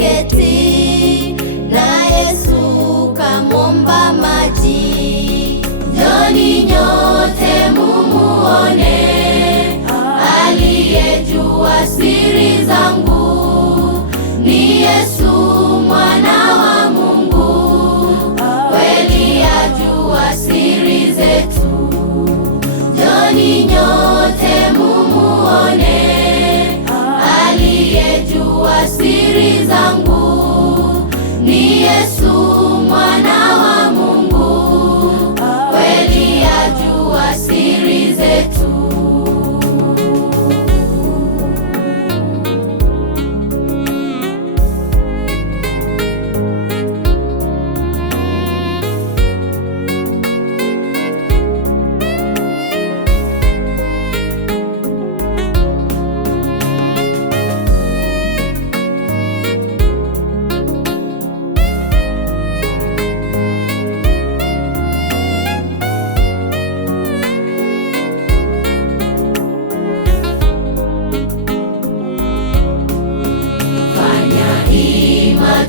aliketi na Yesu kamomba maji. Njoni nyote mumuone, aliyejua siri zangu. Ni Yesu mwana wa Mungu, kweli ajua siri zetu. Njoni nyote mumuone, aliyejua siri zangu. Ni Yesu mwana wa Mungu, kweli ajua siri zetu.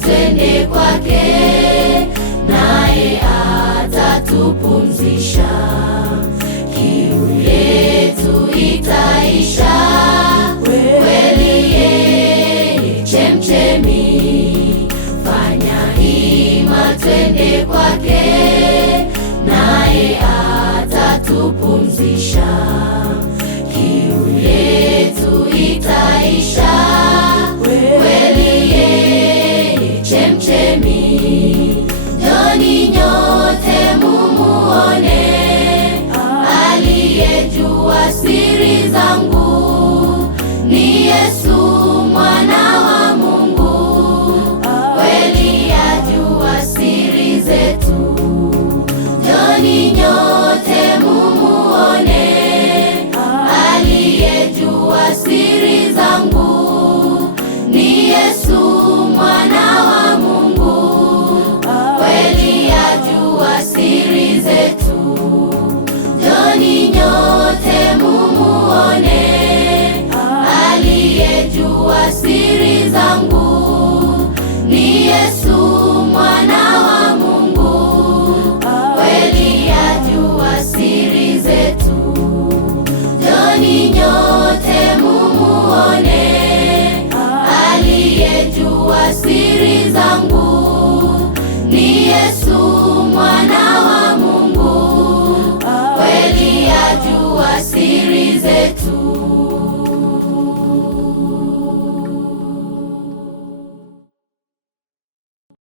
Twende kwake, naye atatupumzisha. Kiu yetu itaisha, kweli yeye chemchemi. Fanya hima twende kwake, naye atatupumzisha. Kiu yetu itaisha, kweli yeye chemchemi. Njoni nyote mumuone, aliyejua siri zangu. Ni Yesu mwana wa Mungu, kweli ajua siri zetu. Njoni nyote mumuone, aliyejua siri zangu. Ni Yesu mwana wa Mungu, kweli ajua siri zetu. Njoni nyote mumuone, aliyejua siri zangu. Ni Yesu mwana wa Mungu, kweli ajua siri zetu. Njoni nyote mumuone, aliyejua siri zangu. Ni Yesu